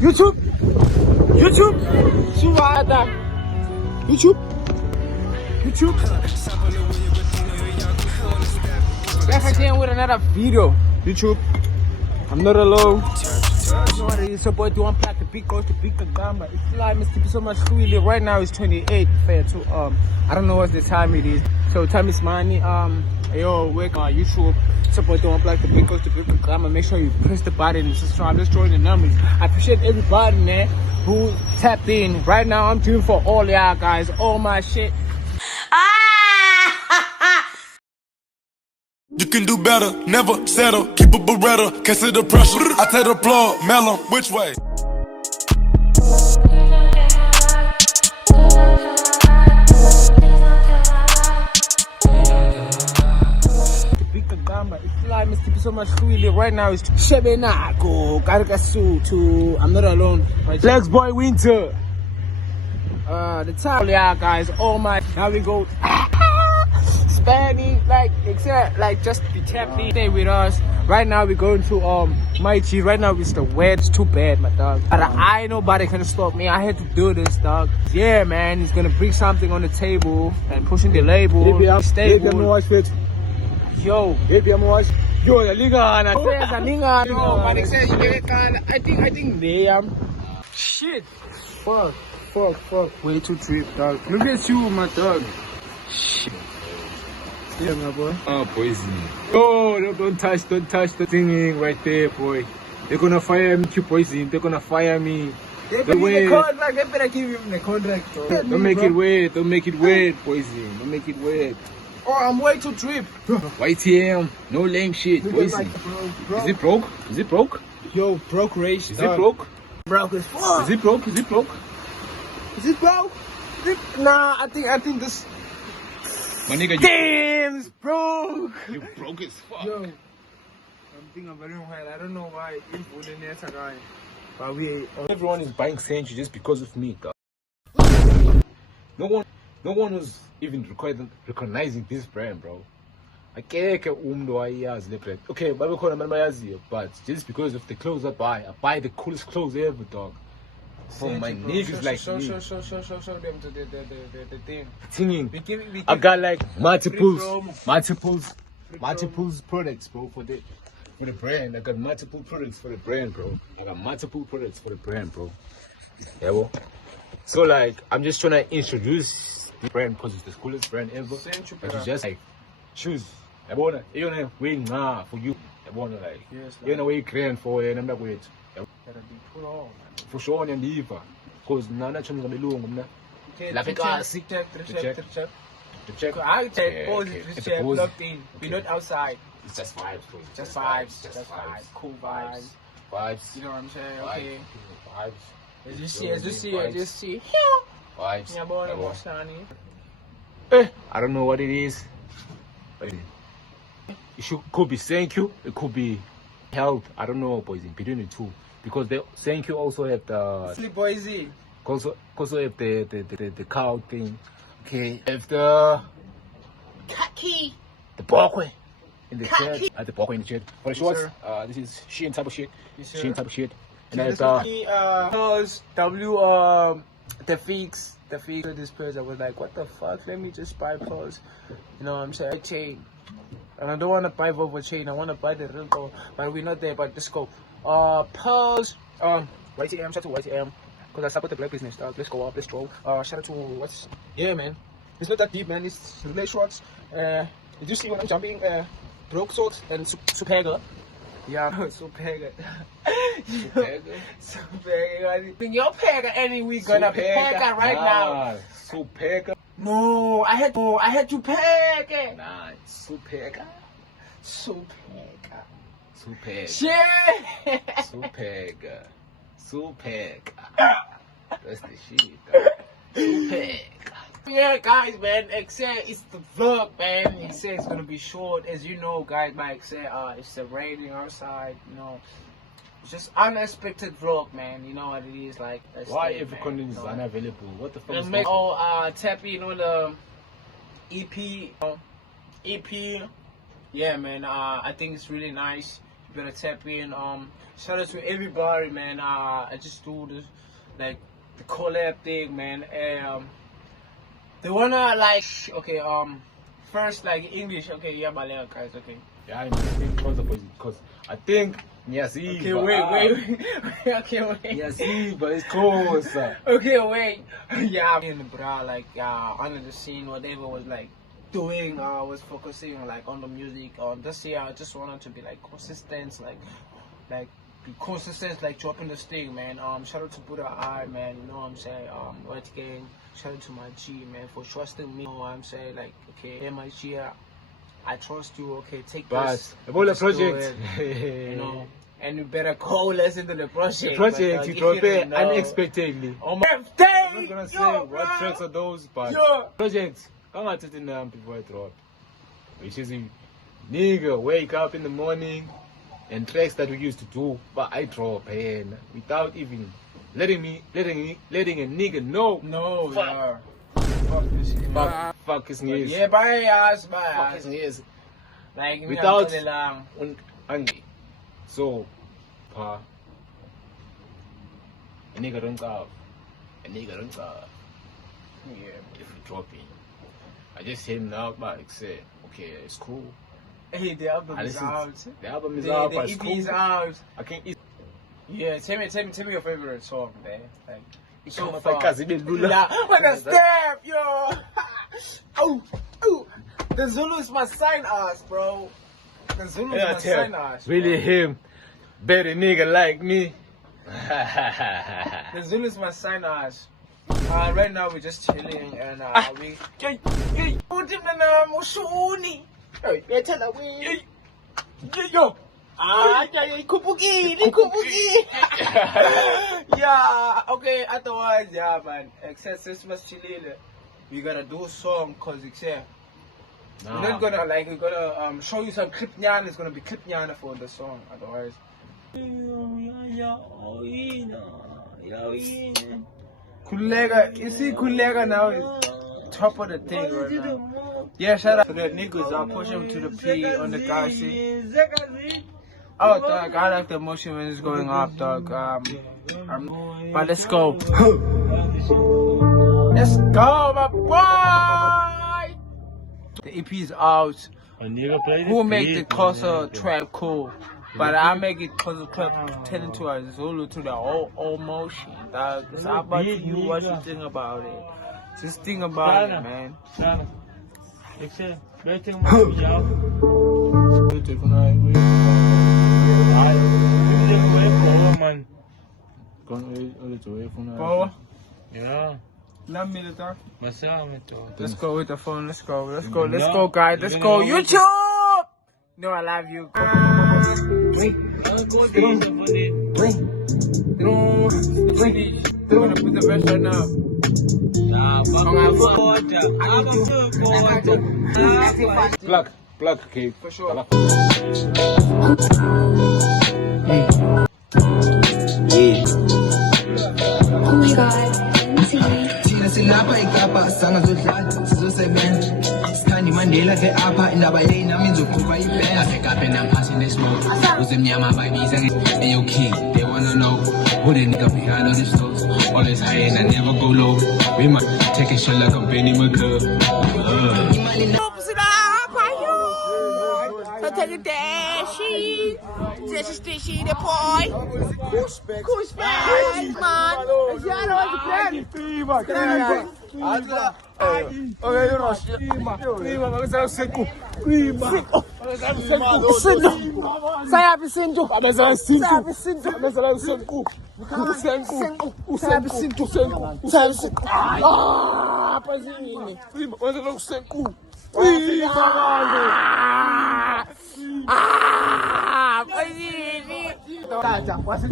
YouTube, YouTube, Suvada, YouTube, YouTube. Back again with another video. YouTube, I'm not alone. It's your boy Duan Black, the big goes to big Gamba. It's like Mr. So much really. Right now it's 28 fair to I don't know what the time it is. So time is money. Yo, wake on YouTube. Support Duan Black, the big goes to big Gamba. Make sure you press the button and subscribe. Let's join the numbers. I appreciate everybody, man, who tapped in. Right now I'm doing for all y'all guys, all my shit. You can do better, never settle. Keep a Beretta, can't see the pressure. I take the plug, melon, which way? It's like Mr. So much really. Right now it's Shebenako, Karakasu to I'm not alone. Flex Boy Winter. The time, yeah, guys. Oh my, now we go. Spanish, like, except, like, just be tapping. Stay with us. Right now we're going to Mighty. Right now it's the weather. It's too bad, my dog. But I nobody can stop me. I had to do this, dog. Yeah, man. He's gonna bring something on the table and pushing the label. Stay good. Yo, baby, I'm watching. Yo, the Liga, the Liga. Yo, but except you get I think they shit. Fuck. Way too trip, dog. Look at you, my dog. Shit. Yeah, my boy. Oh, poison. Oh, no, don't touch the thing right there, boy. They're gonna fire me, you poison. They're gonna fire me. They better give him the contract, bro. Don't make it weird, poison. Don't make it weird. Oh, I'm way too trip. YTM, no lame shit, poison. Is it broke? Is it broke? Yo, broke race. Is it broke? Broke as fuck. Is it broke? Is it broke? Is it broke? Nah, I think this. My nigga, damn, it's broke. You broke as fuck. Yo, I'm thinking about it. I don't know why it's wooden there, guy. But everyone is buying Senchu just because of me, dog. No one was even recognizing this brand, bro. Okay, okay, but just because of the clothes I buy the coolest clothes ever, dog. For my niggas like me. Show them the thing. Singing. I got like multiples products, bro, for the brand. I got multiple products for the brand, bro. Yeah, bro. So like, I'm just trying to introduce the brand because it's the coolest brand ever. But you just like choose. I wanna, you know, win for you. I wanna like, you know, we grand for it. I'm not wait. For sure, and leave because none of them are going to la fekasi to check. I check positive check, locked in. We're not outside. It's just vibes, bro. Just vibes. Cool vibes. You know what I'm saying? Okay. Vibes. As you see. Vibes. I don't know what it is. But it could be thank you. It could be health. I don't know, boys. In between the two. Because they thank you also have the sleep boysy. Also have the cow thing. Okay. Have the khaki. The bokwe in the chat. The bokwe in the chat. For the shorts, this is Shein type of shit. Shein type of shit. And there's the fix of this purse. I was like, what the fuck? Let me just buy purse. You know what I'm saying? Chain. And I don't want to buy Volvo chain. I want to buy the real gold. But we're not there. But let's go. Pearls. YTM. Shout out to YTM. Because I support the black business. Let's go up. Let's roll. Shout out to what's. Yeah, man. It's not that deep, man. It's relay shorts. Did you see when I'm jumping? Broke socks and Superga. Yeah, Superga. Superga. Your pega any week gonna pega right now. Superga. No, I had to pega. Nah, Superga. Shit. Superga. That's the shit. Superga. Yeah, guys, man. Except it's the vlog, man. He said it's gonna be short, as you know, guys. But except it's raining outside. You know, it's just unexpected vlog, man. You know what it is like. Why every content is unavailable? What the fuck is that? Tappy, you know the EP. yeah, man. I think it's really nice. You better tap in. Shout out to everybody, man. I just do this, like the collab thing, man. They wanna like, okay, first like English, okay, yeah, Malaya guys, okay. Yeah, I'm saying because I think yes, Okay, wait. Okay, wait. yes, but it's close. Okay, wait. Yeah, in the bra, like, under the scene, whatever was like doing, was focusing like on the music. This year, I just wanted to be like consistent, like be consistent, like dropping this thing, man. Shout out to Buddha Eye, man. You know what I'm saying? White Gang. Shout out to my G, man, for trusting me. You know what I'm saying? Like, okay, hey, my G, I trust you. Okay, take this. About the just do project, it, you know. And you better call us into the project. the project you if drop you it don't know- unexpectedly. On my I'm birthday! not gonna say Yo, what bro. tracks are those, but Yo. projects. I'm not sitting down before I drop. Which is nigga wake up in the morning and tracks that we used to do, but I drop and without even letting a nigga know. No, Fuck. yeah. Fuck this shit. Fuck his knees. Yeah, bye, ass, Fuck bye. his knees. Like, Without- me, lang. Angie. So, pa. A nigga don't stop. A nigga don't stop. Yeah. If we drop it. I just hit him now, but I said, okay, it's cool. Hey, the album I is listened- out. The album is The out, but it's EP cool. is out. I can't eat. Yeah, tell me your favorite song, man. Like, so Come on, far. Kazi, baby, Lula. Yeah, with the step, yo. Oh. The Zulu is my sign ass, bro. The Zulu Yeah, is my sign ass. really him. Better nigga like me. The Zulu is my sign ass. Right now we're just chilling and we. Yo. Yeah, okay, otherwise, yeah, man. Except Christmas chilling. We gotta do a song cause it's here. We're not gonna we're gonna show you some clip nyan. It's gonna be clip nyan for the song. Otherwise, Kulega, you see Kulega now is top of the thing right now. Yeah, shout out to the niggas. I'll push him to the P on the guy seat. Oh, dog, I like the motion when it's going up, dog. But let's go. Let's go, my boy. The EP is out. Who make the closer track cool? But I make it closer club telling to a Zulu to the whole motion, dog. It's about you. What you think about it? Just think about it, man. Power? Yeah, Let me the talk. masama to. Let's go with the phone. Let's go, guys. Let's go, YouTube. No, I love you. I'm gonna put the pressure now. Plug cake. For sure. Oh my god. Thina silapha eKapa sangazodlala sizosebenza sikhandi Mandela ke apha indaba yey nami ngizoqhuba ibheka eKapa naphasi nesmoke uzemnyama bayibiza ngeyo king they wanna know who the nigga behind all this notes always high and I never go low we might take a shot like a Benny McCurry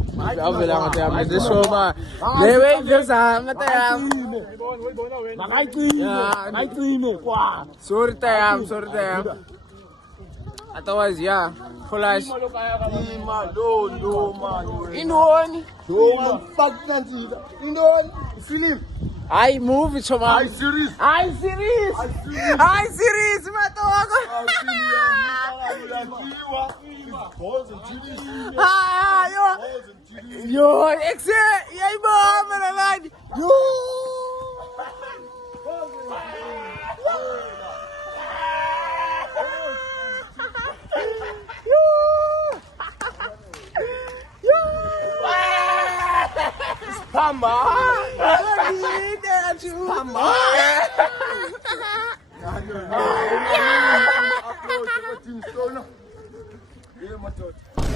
This show, man. Wait, just sorry, time. Otherwise, yeah. Full eyes. I move it from High series. I series. I series, matoka. Yo, exe, yay mama na lad. Yo. Pamba. Pamba.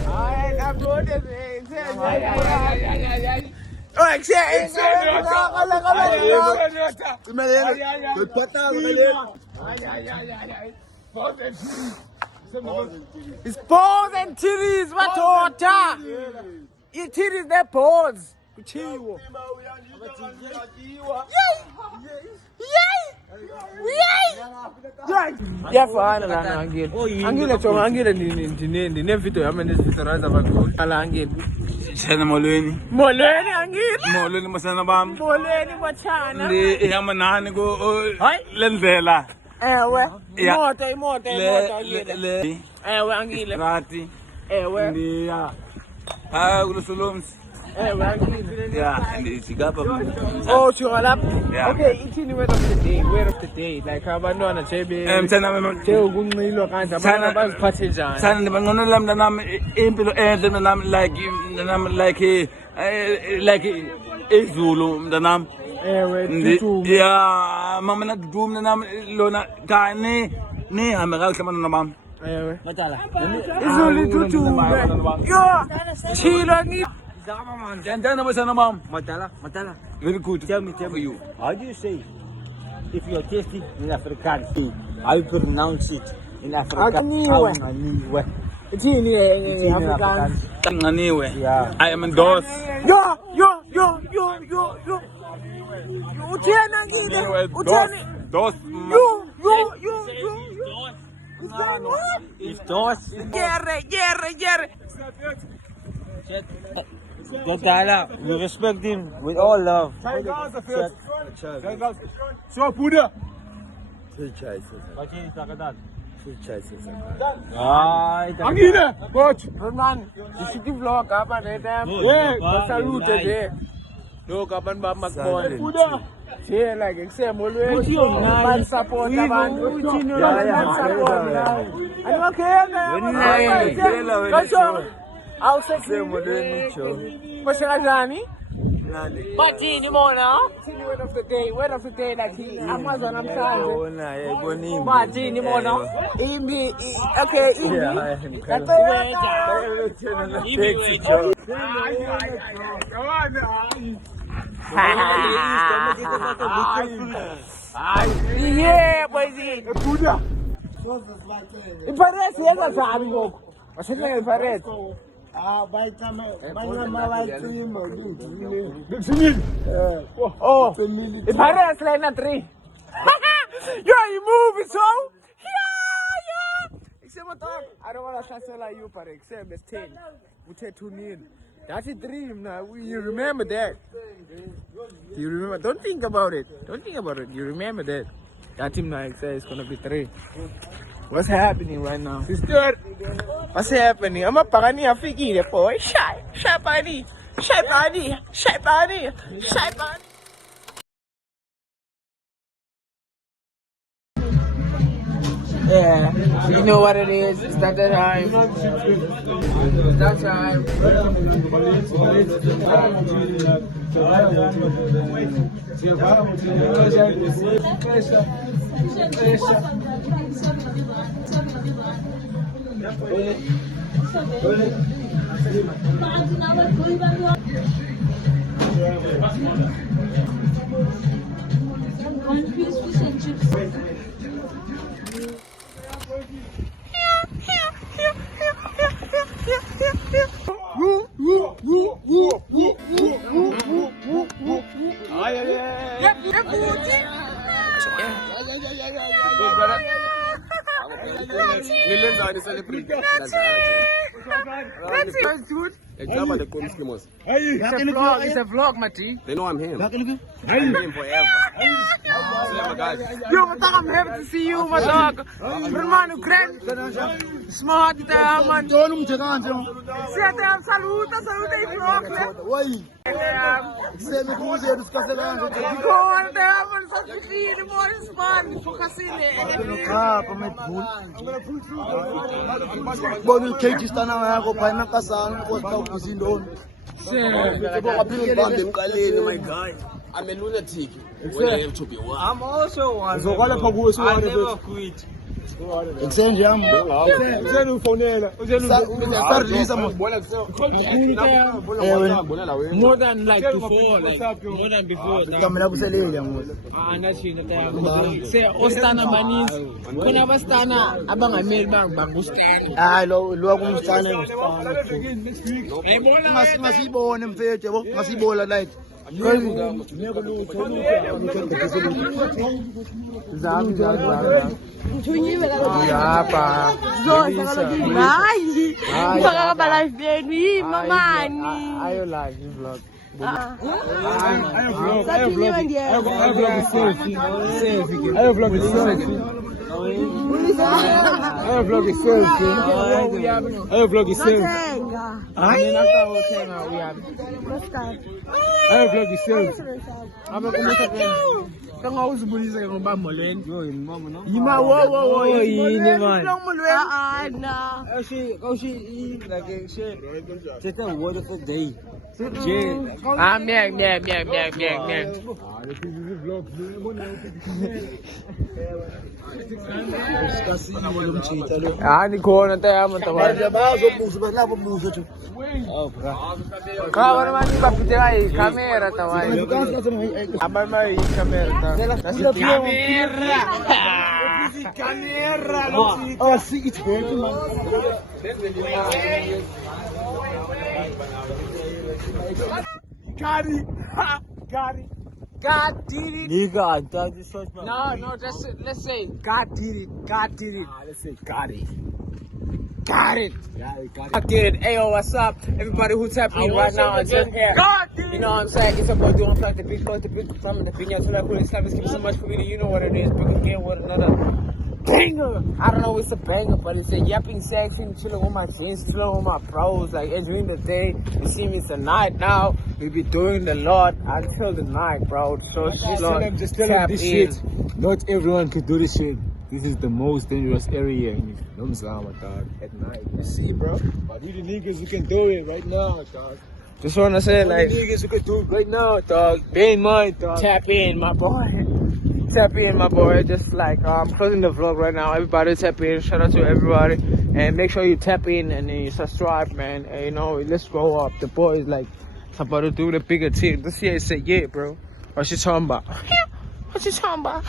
Alright, upload it. Oh, excellent. It's balls and titties, matota. Your titties, they're balls. Kuchiwo. Yafana lana angile. Angile chonga angile ndine video yami nesizaraza abantu. Ala angile. Sana molweni. Molweni angile. Molweni masana bam. Molweni bachana. Ndi ihamba nani ko lendlela. Ewe. Yeah. Imoto angile. Ewe angile. Rati. Ewe. Ndi kulosolomsi. Ewe angile. Yeah, ndi sigaba. Oh, chonga Yeah. Okay, ichini word of the day. Word of the day. Like abantwana chebe. Mthana Ukunxilwa kanje abantu baziphathe njani. Sana ndibanqonela mntanami impilo enhle mntanami like izulu mntanami. Ewe, tutu. Yeah, mama na dudu mntanami lona kani ni hambe kahle mntana mama. Ewe. Matala. Izulu tutu. Yo, chilo ni. Jana masana mama. Matala. Very good. Tell me for you. How do you say if you're tasty in Afrikaans? How you pronounce it in Afrikaans? Anganiwe. Ichini Afrikaans. Anganiwe. Yeah. I am endorsed. Yo. Utena ngile. Utena. Dos. Yo. It's those. Yere. Matala, we respect him with all love. So Buddha. Angile. Coach. Ronan. Isiki vlog apa netem. Salute de. Lo kapan ba magbon. Buddha. Siya like exam always. Man support abantu. Ano kaya na? Kaso. I'll say What's Rajani? Batini Mona? Word of the day, like he Amazon, I'm sorry. Batini Mona? Imi, okay, yeah, boys. It parece essa sabe, Goku. Você não parece? Vai também. Vai Oh, it parece like na 3. Yo, you move it so? Yeah. Except I don't want to chance like you, but except it's 10. We take 2-0. That's a dream now. You remember that? You remember? Don't think about it. You remember that? That team now says it's gonna be 3. What's happening right now? Sister, what's happening? I'm a parani afiki boy. Shy bunny. Yeah, you know what it is. It's that time. Millions are celebrating. That's it. They jump at the Kum Skimmers. It's a vlog, Mati. They know I'm him. I'm him forever. Forever, guys. Yo, I'm happy to see you, my dog. Hermano, grand. Smart, man. Saluta, vlog. Bona uKG stana yakho phaya emakasana ukhosta ukuzindoni. Bambe emqaleni, my guy. I'm a lunatic. When I have to be one. I'm also one. Uzokwala pha kuwe I siwane never quit. Exende yami. Uzeni ufonela. Sarisa mo. More than like before, more than before. Kamela kuselele ngoba. Say ostana maninzi. Khona abastana abangameli bangustana. Hayi lo kumstana ngostana. Ngasibone mfethu yabo, ngasibola light. Oh, see, it's working, man. Got it. God did it. Nigga, I thought this was my. No, let's say God did it. God did it. Let's say got it. Got it. Got I did it. Ayo, what's up? Everybody who's tapping in right now, it's just here. You know what I'm saying? It's about doing like the big from the Piña to like Police Service. Give so much for me. You know what it is. Back again with another banger. I don't know if it's a banger, but it's a yapping section. Chilling with my friends, chilling with my bros. Like during the day, you see me, it's the night now. We be doing the lot until the night, bro. So Just tell them this shit. Not everyone can do this shit. This is the most dangerous area in Nomzama, dog. At night. You see, bro? But we the niggas who can do it right now, dog. Just wanna say, like, Niggas who can do it right now, dog. Bear in mind, dog. tap in, my boy. Tap in, my boy. Just like I'm closing the vlog right now. Everybody tap in. Shout out to everybody, and make sure you tap in and then you subscribe, man. And, you know, let's grow up. The boy is like about to do the bigger team. This year, say yeah, bro. What you talking about? What you talking about?